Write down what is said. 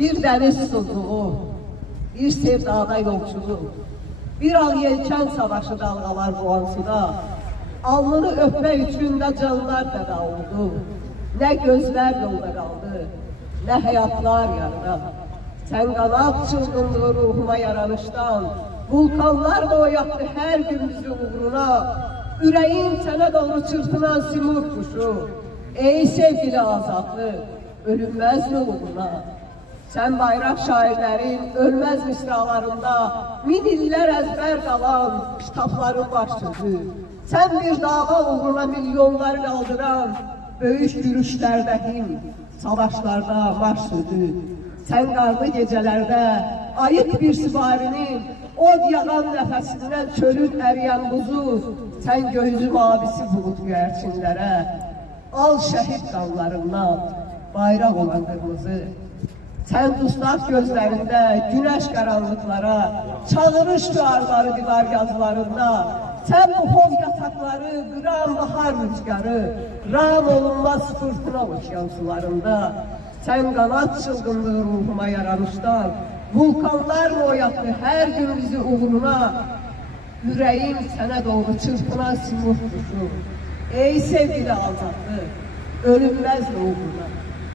bir dəniz susuzluğu, bir sevdada yolculuq, bir al yelkən savaşı dalğalar boğan suda, alnını öpmək üçün də canlar fəda oldu. Nə gözlər yolda qaldı, nə həyatlar yarıda. Sən qanat çılgınlığı ruhuma yaranışdan, vulkanlar da oyatdı hər gün bizi uğruna. Ürəyim sənə doğru çırpınan simur kuşu, ey sevgili azadlı, ölünməz yoluna. Sən bayraq şairlərin ölməz misralarında min illər əzbər qalan kitabların baş sözü. Sən bir dava uğruna milyonları qaldıran böyük yürüşlərdə him, savaşlarda marş sözü. Sən qarlı gecələrdə ayıq bir süvarinin od yağan nəfəsindən çölün əriyən buzu, sən gözü mavisi bulut göyərçinlərə, al şəhid qanlarından bayraq olan qırmızı. Sən dustaq gözlərində günəş qaranlıqlara, çağırış şüarları divar yazılarında, sən bu hov yataqları, qıran bahar rüzgarı, ram olunmaz fırtına okyan sularında, sən qanat çılgınlığı ruhuma yaranışdan, vulkanlar mı oyatdı hər gün bizi uğruna, ürəyim sənə doğru çırpınan simur kuşu, ey sevgili azadlı, ölünməz uğruna.